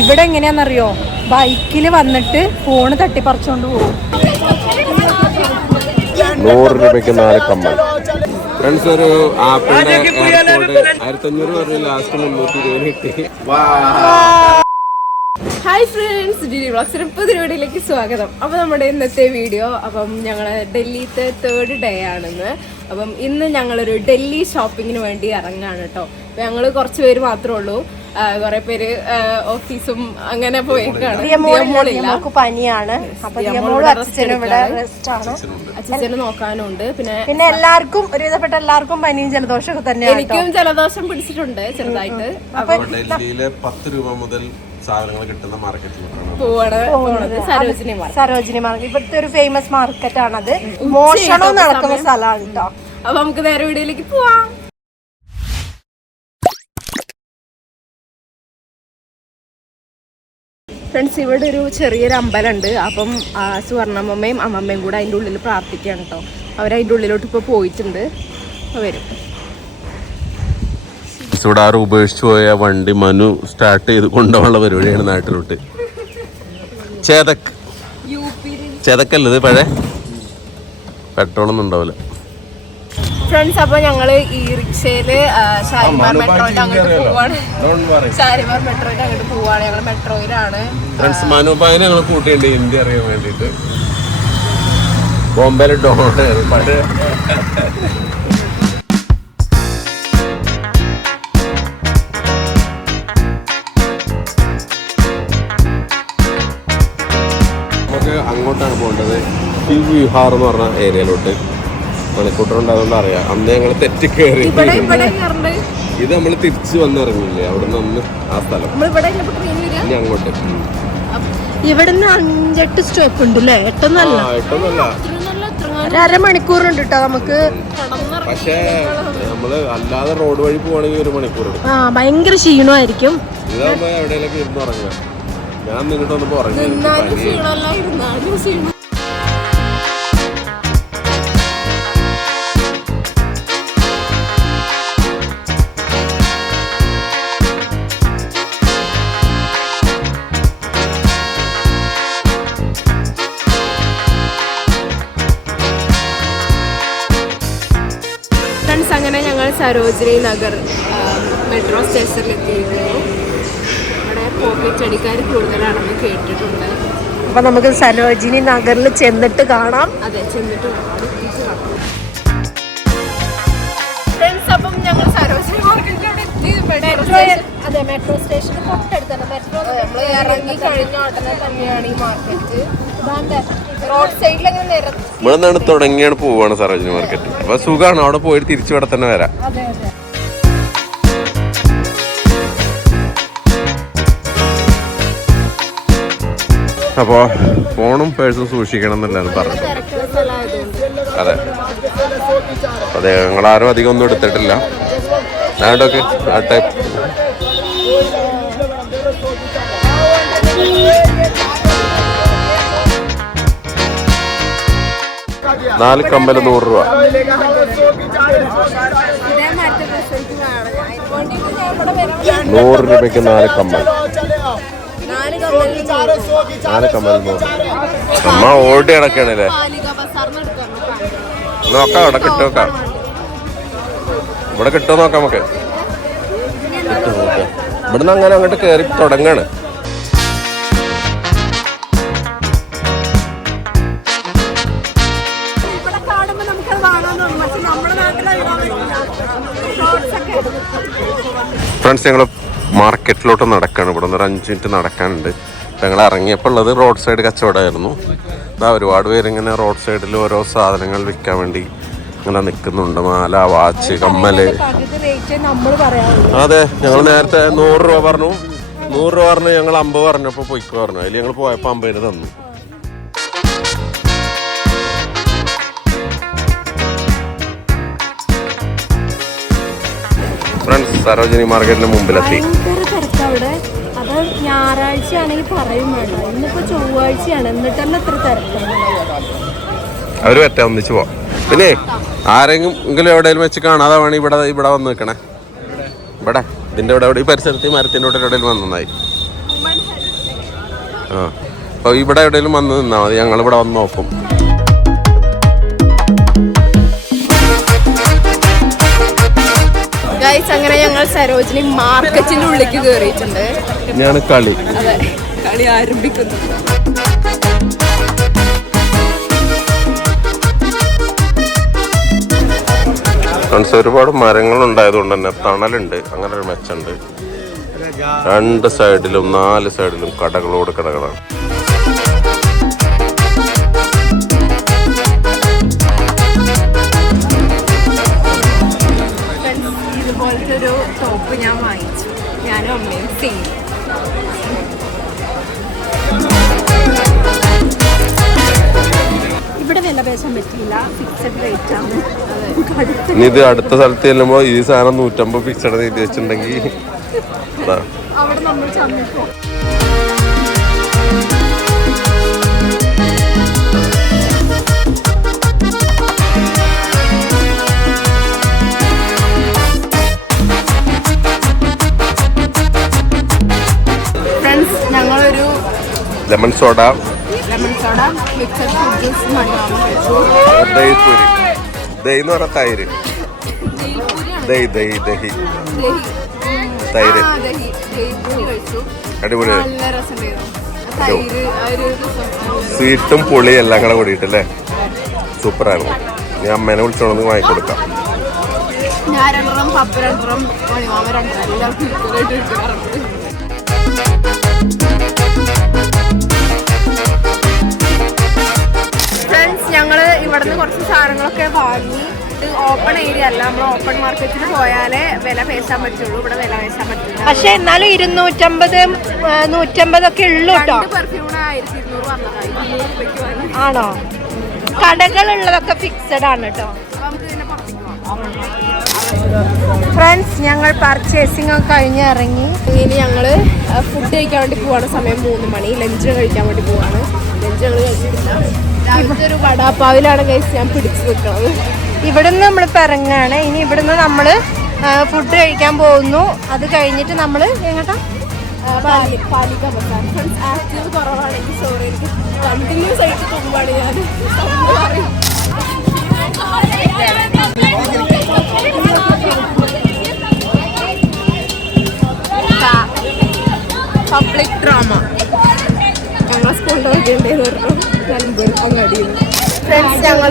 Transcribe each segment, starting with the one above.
ഇവിടെ എങ്ങനെയാണെന്നറിയോ, ബൈക്കിൽ വന്നിട്ട് ഫോണ് തട്ടിപ്പറിച്ചോണ്ട് പോകും. 100 രൂപയ്ക്ക് 4 കമ്മൽ. ഫ്രണ്ട്സ്, ഒരു ആപ്പിളിന്റെ 1500 പറഞ്ഞ് ലാസ്റ്റ് 320 കിട്ടി. ഹായ് ഫ്രണ്ട്സ്, ഡിഡി വ്ളോഗ്സിന്റെ പുതിയ വീഡിയോയിലേക്ക് സ്വാഗതം. അപ്പോൾ നമ്മുടെ ഇന്നത്തെ വീഡിയോ, അപ്പം ഞങ്ങൾ ഡൽഹിയിലത്തെ 3rd ഡേ ആണെന്ന്. അപ്പം ഇന്ന് ഞങ്ങളൊരു ഡൽഹി ഷോപ്പിങ്ങിന് വേണ്ടി ഇറങ്ങാണ് കേട്ടോ. അപ്പം ഞങ്ങൾ കുറച്ച് പേര് മാത്രമേ ഉള്ളൂ. കുറെ പേര് ഓഫീസും അങ്ങനെ പോയേക്കാണ്. പനിയാണ്, അച്ഛനെ നോക്കാനുണ്ട്. പിന്നെ എല്ലാവർക്കും ഒരുവിധപ്പെട്ട എല്ലാവർക്കും പനിയും ജലദോഷമൊക്കെ തന്നെ. എനിക്കും ജലദോഷം പിടിച്ചിട്ടുണ്ട് ചെറുതായിട്ട്. ഡൽഹിയിലെ 10 രൂപ മുതൽ സാധനങ്ങൾ കിട്ടുന്ന സരോജിനി മാർക്കറ്റ് ഇവിടുത്തെ ഒരു ഫേമസ് മാർക്കറ്റ് ആണത്. മോഷണം നടക്കുന്ന സ്ഥലമാണ് കേട്ടോ. അപ്പൊ നമുക്ക് നേരെ വീഡിയോയിലേക്ക് പോവാം. ഫ്രണ്ട്സ്, ഇവിടെ ഒരു ചെറിയൊരു അമ്പലമുണ്ട്. അപ്പം സുവർണമ്മയും അമ്മമ്മയും കൂടെ അതിൻ്റെ ഉള്ളിൽ പ്രാർത്ഥിക്കുകയാണ് കേട്ടോ. അവരതിൻ്റെ ഉള്ളിലോട്ട് ഇപ്പോൾ പോയിട്ടുണ്ട്. വരും. ഇവിടെ ആരും ഉപേക്ഷിച്ചു പോയ വണ്ടി മനു സ്റ്റാർട്ട് ചെയ്ത് കൊണ്ടുപോകാനുള്ള പരിപാടിയാണ് നാട്ടിലോട്ട്. ചേതക്കല്ല ഇത്, പഴയ പെട്രോളൊന്നും ഉണ്ടാവില്ല. ഫ്രണ്ട്സ്, അപ്പൊ ഞങ്ങള് ഈ റിക്ഷയില് ഷാലിമാർ മെട്രോയിൽ അങ്ങോട്ട് പോവാണ്. ഞങ്ങൾ മെട്രോയിലാണ്. ഫ്രണ്ട്സ്, മനുഭായിനെ ഞങ്ങൾ കൂട്ടിയുണ്ട് ഹിന്ദി അറിയാൻ വേണ്ടിട്ട്. ബോംബെയിലെ ഡോണ്ട് പഴയ അങ്ങോട്ടാണ് പോകേണ്ടത്. വിഹാർ എന്ന് പറഞ്ഞ ഏരിയയിലോട്ട്. മണിക്കൂട്ടറുണ്ടായതുകൊണ്ട് അറിയാം. അന്ന് ഞങ്ങൾ തെറ്റി കയറി. ഇത് നമ്മൾ തിരിച്ചു വന്നിറങ്ങില്ലേ അവിടെ നിന്ന് ഒന്ന് ആ സ്ഥലം ഇനി അങ്ങോട്ട്. ഇവിടുന്ന് 5-8 സ്റ്റോപ്പ് ഉണ്ട് അല്ലേ? 8 അരമണിക്കൂറുണ്ട് കേട്ടോ നമുക്ക്. പക്ഷേ നമ്മള് അല്ലാതെ റോഡ് വഴി പോവാണെങ്കിൽ 1 മണിക്കൂർ എടുക്കും. ഭയങ്കര ക്ഷീണമായിരിക്കും. ഇതാകുമ്പോ എവിടെയെങ്കിലും ഇരുന്ന് ഉറങ്ങാം. ഞാൻ നിങ്ങോട്ട് വന്നപ്പോ ഉറങ്ങി. ഫ്രണ്ട്സ്, അങ്ങനെ ഞങ്ങൾ സരോജിനി നഗർ മെട്രോ സ്റ്റേഷനിൽ എത്തിയിരുന്നു. അവിടെ പോക്കറ്റ് അടിക്കാർ കൂടുതലാണെന്ന് കേട്ടിട്ടുണ്ട്. അപ്പൊ നമുക്ക് സരോജിനി നഗറിൽ ചെന്നിട്ട് കാണാം. അതെ, ചെന്നിട്ട് കാണാം. ഫ്രണ്ട്സ്, അപ്പം ഞങ്ങൾ സരോജിനി മാർക്കറ്റിലൂടെ എത്തി. അതെ, മെട്രോ സ്റ്റേഷന് തൊട്ടടുത്താണ്. മെട്രോ നമ്മൾ ഇറങ്ങി കഴിഞ്ഞ ഉടനെ തന്നെയാണ് ഈ മാർക്കറ്റ്. റോഡ് സൈഡിലങ്ങനെ നിരത്തി ഇവിടെ നിന്നാണ് തുടങ്ങിയാണ് പോവാണ് സരോജിനി മാർക്കറ്റ്. അപ്പൊ സുഖമാണ്, അവിടെ പോയിട്ട് തിരിച്ചു ഇവിടെ തന്നെ വരാം. അപ്പോൾ ഫോണും പേഴ്സും സൂക്ഷിക്കണം എന്നല്ലാന്ന് പറഞ്ഞു. അതെ അതെ, ഞങ്ങളാരും അധികം ഒന്നും എടുത്തിട്ടില്ല. ഞാനൊക്കെ ആ ടൈപ്പ് 4 കമ്മൽ 100 രൂപ. 100 രൂപയ്ക്ക് 4 കമ്മൽ. 4 കമ്മൽ 100. അമ്മ ഓടി കിടക്കണല്ലേ. നോക്കാം, ഇവിടെ കിട്ടും. ഇവിടെ കിട്ടുമോ നോക്കാം നമുക്ക്. ഇവിടുന്ന് അങ്ങനെ അങ്ങോട്ട് കയറി തുടങ്ങാണ്. ഫ്രണ്ട്സ്, ഞങ്ങൾ മാർക്കറ്റിലോട്ട് നടക്കുകയാണ്. ഇവിടെ നിന്ന് ഒരു 5 മിനിറ്റ് നടക്കാനുണ്ട്. അപ്പം ഞങ്ങൾ ഇറങ്ങിയപ്പോൾ ഉള്ളത് റോഡ് സൈഡ് കച്ചവടമായിരുന്നു. ഇതാ ഒരുപാട് പേരിങ്ങനെ റോഡ് സൈഡിൽ ഓരോ സാധനങ്ങൾ വിൽക്കാൻ വേണ്ടി ഇങ്ങനെ നിൽക്കുന്നുണ്ട്. മാല, വാച്ച്, കമ്മല്. അതെ, ഞങ്ങൾ നേരത്തെ 100 രൂപ പറഞ്ഞു. 100 രൂപ പറഞ്ഞു. ഞങ്ങൾ 50 പറഞ്ഞപ്പോൾ പൊയ്ക്ക് പറഞ്ഞു. അതിൽ ഞങ്ങൾ പോയപ്പോൾ 50 തന്നു. ഫ്രണ്ട്സ്, സരോജിനി മാർക്കറ്റിന് മുമ്പിലെത്തി. അത് ഞായറാഴ്ച ആണെങ്കിൽ പറയും വേണ്ട. ഇന്നിപ്പോ ചൊവ്വാഴ്ചയാണ്, എന്നിട്ടല്ല ഇത്ര തിരക്കാണ്. അവര് പറ്റാ ഒന്നിച്ച് പോവാം. പിന്നെ ആരെങ്കിലും എവിടെയെങ്കിലും വെച്ച് കാണാതെ വേണം ഇവിടെ വന്ന് നിൽക്കണേ. ഇവിടെ ഇതിന്റെ ഇവിടെ ഈ പരിസരത്ത് മരത്തിന്റെ ഇവിടെ എവിടെയെങ്കിലും വന്നായി. ആ, അപ്പോൾ ഇവിടെ എവിടെയെങ്കിലും വന്ന് നിന്നാൽ മതി, ഞങ്ങളിവിടെ വന്ന് നോക്കും. ഗൈസ്, അങ്ങനെ ഞങ്ങൾ സരോജിനി മാർക്കറ്റിന്റെ ഉള്ളിലേക്ക് കയറിയിട്ടുണ്ട്. ഇനിയാണ് കളി. അതെ, കളി ആരംഭിക്കുന്നു. ഒരുപാട് മരങ്ങൾ ഉണ്ടായതുകൊണ്ട് തന്നെ തണലുണ്ട്, അങ്ങനെ ഒരു മെച്ചുണ്ട്. 2 സൈഡിലും 4 സൈഡിലും കടകളോട് കടകളാണ്. ഇതുപോലത്തെ ഒരു ടോപ്പ് ഞാൻ വാങ്ങിച്ചു, ഞാനും അമ്മയും സെയിം. ഇവിടെ വില പേശാൻ പറ്റില്ല, ഫിക്സഡ് റേറ്റ് ആണ്. ഇനി ഇത് അടുത്ത സ്ഥലത്ത് ചെല്ലുമ്പോൾ ഈ സാധനം 150 ഫിക്സഡ് എഴുതി വെച്ചിട്ടുണ്ടെങ്കിൽ അവിടെ നമ്മൾ ചമ്മിപ്പോ. ഫ്രണ്ട്സ്, ഞങ്ങളൊരു lemon soda, mixed fruit juice Manimama കഴിച്ചു. ദഹിപൂരി, ദഹി എന്ന് പറഞ്ഞാൽ തൈര്, ദഹി ദഹി ദഹി തൈര്, അടിപൊളി. നല്ല രസമുണ്ടായിരുന്നു. തൈര് ആ ഒരു സ്വീറ്റും പുളിയും എല്ലാം കൂടെ കൂടിയിട്ടല്ലേ, സൂപ്പറാണ്. ഞാൻ അമ്മേനെ വിളിച്ചോണ്ട് വാങ്ങിക്കൊടുക്കാം. ഞാൻ 2 പപ്പ 2 മണിമാമ 2 എല്ലാവർക്കും ഇരിക്കുന്നതായിട്ട് എടുക്കാറുണ്ട്. ഫ്രണ്ട്സ്, ഞങ്ങൾ ഇവിടുന്ന് കുറച്ച് സാധനങ്ങളൊക്കെ വാങ്ങി. ഇത് ഓപ്പൺ ഏരിയ അല്ല, നമ്മൾ ഓപ്പൺ മാർക്കറ്റിൽ പോയാലേ വില പേശാൻ പറ്റുള്ളൂ, ഇവിടെ വില പേശാൻ പറ്റില്ല. പക്ഷെ എന്നാലും 250, 150 ഒക്കെ ഉള്ളു കേട്ടോ. പെർഫ്യൂമിന് 1200 വന്നതായി, 200 രൂപയ്ക്ക് വാങ്ങി. ആണോ? കടകളുള്ളതൊക്കെ ഫിക്സഡ് ആണ് കേട്ടോ. നമുക്ക് ഇതിനെ പുറത്തേക്ക് പോകാം. ഫ്രണ്ട്സ്, ഞങ്ങൾ പർച്ചേസിംഗ് ഒക്കെ കഴിഞ്ഞ് ഇറങ്ങി. ഇനി ഞങ്ങൾ ഫുഡ് കഴിക്കാൻ വേണ്ടി പോവാണ്. സമയം 3 മണി. ലഞ്ച് കഴിക്കാൻ വേണ്ടി പോവാണ്. ലഞ്ച് ഞങ്ങൾ കഴിച്ചിട്ടില്ല. രാവിലത്തെ ഒരു വടാപ്പാവിലാണ് കഴിച്ച് ഞാൻ പിടിച്ചു നിൽക്കുന്നത്. ഇവിടുന്ന് നമ്മളിപ്പോൾ ഇറങ്ങുകയാണ്. ഇനി ഇവിടുന്ന് നമ്മൾ ഫുഡ് കഴിക്കാൻ പോകുന്നു. അത് കഴിഞ്ഞിട്ട് നമ്മൾ എങ്ങോട്ടാ? പാലിക്ക ബസാർ. ഫ്രണ്ട്സ്, ആക്റ്റീവ് കുറവാണെങ്കിൽ സോറി, എനിക്ക് കണ്ടിന്യൂസ് ആയിട്ട് തുമ്പാണ് ഞാൻ. പബ്ലിക് ഡ്രാമ ഞങ്ങളെ സ്കൂളിൻ്റെ വഴിയുണ്ടായിരുന്നു അങ്ങാടിയിൽ. ഫ്രണ്ട്സ്, ഞങ്ങൾ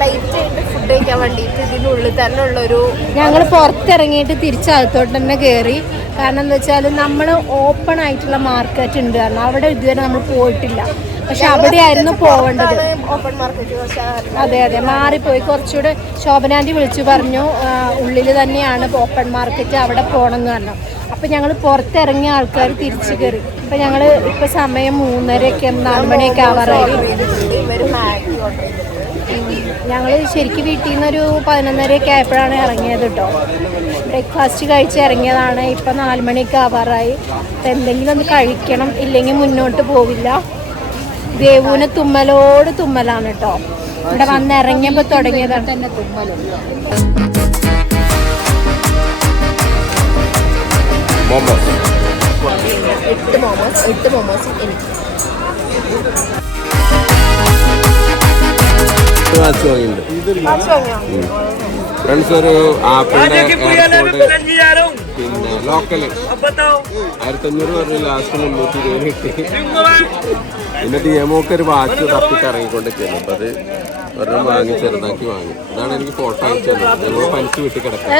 ലൈറ്റ് ആയിട്ട് ഫുഡ് കഴിക്കാൻ വേണ്ടിയിട്ട് ഇതിനുള്ളിൽ തന്നെ ഉള്ളൊരു ഞങ്ങൾ പുറത്തിറങ്ങിയിട്ട് തിരിച്ചകത്തോട്ട് തന്നെ കയറി. കാരണം എന്താ വെച്ചാൽ നമ്മൾ ഓപ്പൺ ആയിട്ടുള്ള മാർക്കറ്റ് ഉണ്ട്, കാരണം അവിടെ ഇതുവരെ നമ്മൾ പോയിട്ടില്ല. പക്ഷെ അവിടെയായിരുന്നു പോവേണ്ടത്. Open market. അതെ അതെ, മാറിപ്പോയി. കുറച്ചുകൂടെ ശോഭനാന്റി വിളിച്ചു പറഞ്ഞു ഉള്ളിൽ തന്നെയാണ് ഓപ്പൺ മാർക്കറ്റ്, അവിടെ പോകണം എന്ന് പറഞ്ഞു. അപ്പം ഞങ്ങൾ പുറത്തിറങ്ങിയ ആൾക്കാർ തിരിച്ചു കയറി. ഇപ്പം ഞങ്ങൾ ഇപ്പം സമയം 3:30 4 മണിയൊക്കെ ആവാറായി. ഞങ്ങൾ ശരിക്കും വീട്ടിൽ നിന്നൊരു 11:30 ആയപ്പോഴാണ് ഇറങ്ങിയത് കേട്ടോ. ബ്രേക്ക്ഫാസ്റ്റ് കഴിച്ച് ഇറങ്ങിയതാണ്. ഇപ്പം 4 മണിയൊക്കെ ആവാറായി. അപ്പം എന്തെങ്കിലും ഒന്ന് കഴിക്കണം, ഇല്ലെങ്കിൽ മുന്നോട്ട് പോവില്ല. ദേവുവിന് തുമ്മലോട് തുമ്മലാണ് കേട്ടോ. ഇവിടെ വന്ന് ഇറങ്ങിയപ്പോൾ തുടങ്ങിയതാണ് തന്നെ തുമ്മലും. എട്ട് മോമോസ് എനിക്ക്. ഫ്രണ്ട്സ്, ഒരു ആപ്പിളിന്റെ പിന്നെ ലോക്കല് 1500 പറഞ്ഞു, ലാസ്റ്റ് 320 കിട്ടി. പിന്നെ DMOക്ക് ഒരു വാച്ച് തപ്പിട്ട് ഇറങ്ങിക്കൊണ്ടിരിക്കുന്നു. അപ്പം അത് ഒരെണ്ണം വാങ്ങി ചെറുതാക്കി വാങ്ങി. ഇതാണ് എനിക്ക് ഫോട്ടോ അയച്ചത്. ഞങ്ങൾ പനിച്ച് വീട്ടിൽ കിടക്കാം.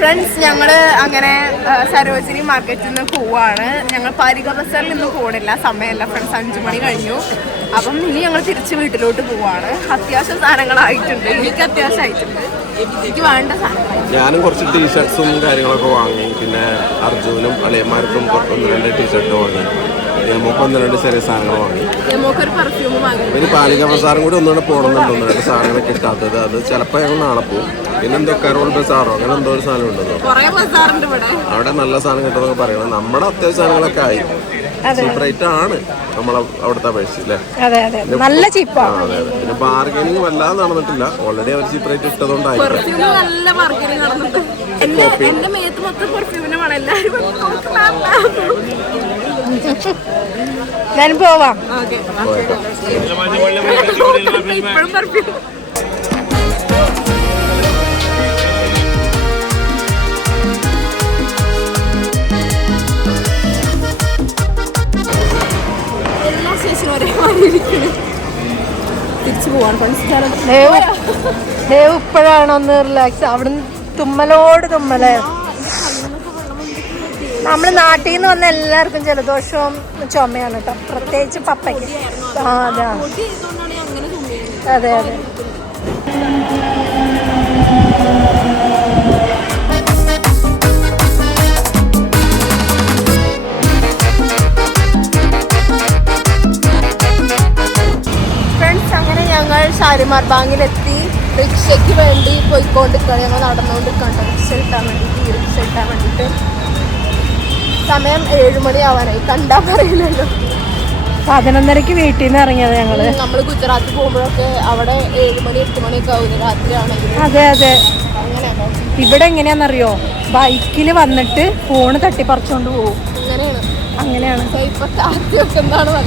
ഫ്രണ്ട്സ്, ഞങ്ങൾ അങ്ങനെ സരോജിനി മാർക്കറ്റിൽ നിന്ന് പോവാണ്. ഞങ്ങൾ പാലിക ബസാറിൽ നിന്ന് പോകണില്ല, സമയമല്ല ഫ്രണ്ട്സ്, 5 മണി കഴിഞ്ഞു. അപ്പം ഇനി ഞങ്ങൾ തിരിച്ച് വീട്ടിലോട്ട് പോവാണ്. അത്യാവശ്യം സാധനങ്ങളായിട്ടുണ്ട്, എനിക്ക് അത്യാവശ്യമായിട്ടുണ്ട്, എനിക്ക് വേണ്ട സാധനങ്ങൾ. ഞാനും കുറച്ച് ടീഷർട്ട്സും കാര്യങ്ങളൊക്കെ വാങ്ങി. പിന്നെ അർജുനും അളിയന്മാർക്കും 1-2 ടീഷർട്ട് വാങ്ങി. നമുക്ക് 1-2 ചെറിയ സാധനങ്ങൾ വാങ്ങി. നമുക്കൊരു പെർഫ്യൂം വാങ്ങി. ഒരു പാലിക ബസാറും കൂടി ഒന്നുകൂടെ പോകണമെന്നുണ്ട്. 2 സാധനങ്ങൾ കിട്ടാത്തത്. അത് ചിലപ്പോൾ ഞങ്ങൾ നാളെ പോകും. പിന്നെ എന്തോ കരോൾ ബസാറോ അങ്ങനെ എന്തോ ഒരു സാധനം ഉണ്ടല്ലോ, അവിടെ നല്ല സാധനം കിട്ടുമെന്നൊക്കെ പറയണം. നമ്മുടെ അത്യാവശ്യ സാധനങ്ങളൊക്കെ ആയി. ചീപ്പ് റേറ്റ് ആണ് അവിടുത്തെ അപേക്ഷിച്ച് അല്ലേ. നല്ല ചീപ്പാണ്. അതെ അതെ. പിന്നെ ബാർഗനിങ് വല്ലാതെ നടന്നിട്ടില്ല. ഓൾറെഡി അവർ ചീപ്പ് റേറ്റ് ഇട്ടതുകൊണ്ടായിരിക്കും. ഞാൻ പോവാം. എല്ലാ സ്റ്റേഷനും ഒരേ തിരിച്ചു പോവാൻ ദേവ് ഇപ്പോഴാണ് ഒന്ന് റിലാക്സ്. അവിടുന്ന് തുമ്മലോട് തുമ്മലേ. നമ്മൾ നാട്ടിൽ നിന്ന് വന്ന എല്ലാവർക്കും ജലദോഷവും ചുമയാണ് കേട്ടോ, പ്രത്യേകിച്ച് പപ്പയ്ക്ക്. അതെ അതെ അതെ. ഫ്രണ്ട്സ്, അങ്ങനെ ഞങ്ങൾ ഷാലിമാർ ബാങ്കിലെത്തി. റിക്ഷയ്ക്ക് വേണ്ടി പോയിക്കൊണ്ടിരിക്കുകയാണ്. ഞങ്ങൾ നടന്നുകൊണ്ടിരിക്കുകയാണ് റിക്ഷ കിട്ടാൻ വേണ്ടിയിട്ട്, ഈ റിക്ഷ കിട്ടാൻ വേണ്ടിയിട്ട്. സമയം 7 മണിയാവാനായി. കണ്ടാ പറയില്ലല്ലോ. 11:30 വീട്ടിൽ നിന്ന് ഇറങ്ങിയത് ഞങ്ങള്. നമ്മൾ ഗുജറാത്തിൽ പോകുമ്പോഴൊക്കെ അവിടെ 7 മണി 8 മണിയൊക്കെ ആവുന്നു രാത്രിയാണെങ്കിൽ. അതെ അതെ. ഇവിടെ എങ്ങനെയാണെന്നറിയോ, ബൈക്കിൽ വന്നിട്ട് ഫോണ് തട്ടിപ്പറിച്ചോണ്ട് പോകും. അങ്ങനെയാണ്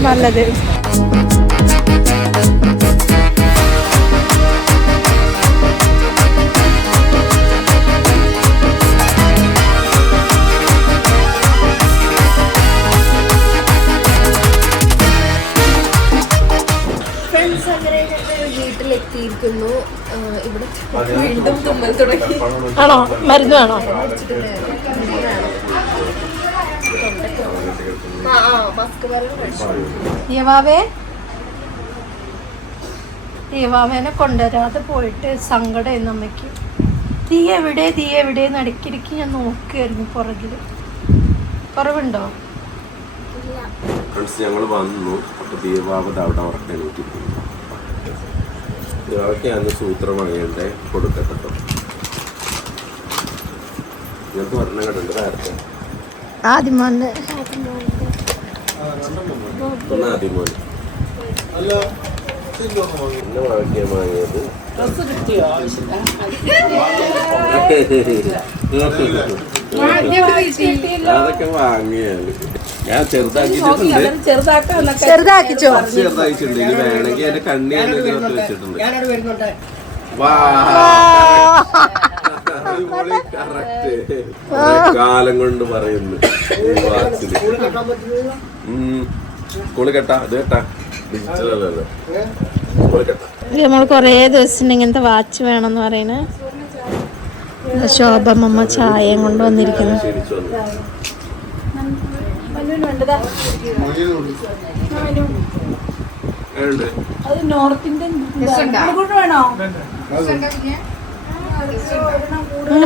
നല്ലത്. വീട്ടിലെത്തിയിരിക്കുന്നു. ഇവിടെ വീണ്ടും തുമ്മൽ തുടങ്ങി. ആണോ? മരുന്ന് വേണോ? ദേവാവേനെ കൊണ്ടുവരാതെ പോയിട്ട് സങ്കടം അമ്മയ്ക്ക്. തീ എവിടെ നടുക്കിരിക്ക് ഞാൻ നോക്കുകയായിരുന്നു പുറകില്. കുറവുണ്ടോ? ഞങ്ങൾ വന്നു. അപ്പൊ ദീപാവത് അവിടെ ഉറക്കാനിട്ടിരിക്കുന്നു. ഇതൊക്കെയാണ് സൂത്രം വാങ്ങിയണ്ടേ കൊടുക്കട്ടോ. ഞങ്ങൾക്ക് പറഞ്ഞ കണ്ടുണ്ട് നേരത്തെ. ആദ്യമോൻ പിന്നെ വാങ്ങിയ വാങ്ങിയത് അതൊക്കെ വാങ്ങിയാല് ഞാൻ ചെറുതാക്കിച്ചോ. ചെറുതാക്കിയിട്ടുണ്ട്. ഇനി വേണമെങ്കിൽ എന്റെ കണ്ണി ഇതിനകത്ത് വെച്ചിട്ടുണ്ട്. കാലം കൊണ്ട് പറയുന്നു വാച്ചില്. സ്കൂള് കേട്ടാ അത് കേട്ടാ ഡിജിറ്റൽ അല്ലല്ലോ. സ്കൂള് കേട്ടാ നമ്മൾ കൊറേ ദിവസം ഇങ്ങനത്തെ വാച്ച് വേണമെന്ന് പറയണേ. ശോഭമ്മ ചായയും കൊണ്ട് വന്നിരിക്കുന്നു.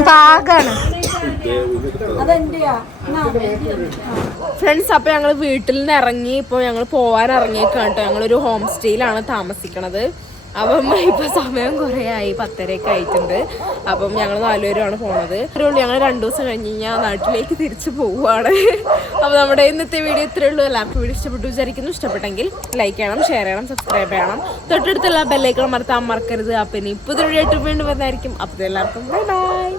പാകാണ്. ഫ്രണ്ട്സ്, അപ്പൊ ഞങ്ങൾ വീട്ടിൽ നിന്ന് ഇറങ്ങി. ഇപ്പൊ ഞങ്ങൾ പോവാൻ ഇറങ്ങിയേക്കാണ് കേട്ടോ. ഞങ്ങളൊരു ഹോം സ്റ്റേയിലാണ് താമസിക്കണത്. അപ്പം ഇപ്പൊ സമയം കുറേ ആയി, 10:30 ആയിട്ടുണ്ട്. അപ്പം ഞങ്ങൾ 4 പേരുമാണ് പോണത്. ഞങ്ങൾ 2 ദിവസം കഴിഞ്ഞ് കഴിഞ്ഞാൽ നാട്ടിലേക്ക് തിരിച്ചു പോവുകയാണ്. അപ്പോൾ നമ്മുടെ ഇന്നത്തെ വീഡിയോ ഇത്രയേ ഉള്ളൂ. എല്ലാവർക്കും വീഡിയോ ഇഷ്ടപ്പെട്ടു വിചാരിക്കുന്നു. ഇഷ്ടപ്പെട്ടെങ്കിൽ ലൈക്ക് ചെയ്യണം, ഷെയർ ചെയ്യണം, സബ്സ്ക്രൈബ് ചെയ്യണം. തൊട്ടടുത്തുള്ള ബെല്ലൈക്കൺ മറക്കാൻ മറക്കരുത്. അപ്പം ഇനി പുതിയ വീഡിയോ ആയിട്ട് വീണ്ടും വന്നായിരിക്കും. അപ്പോൾ എല്ലാവർക്കും ബൈ ബൈ.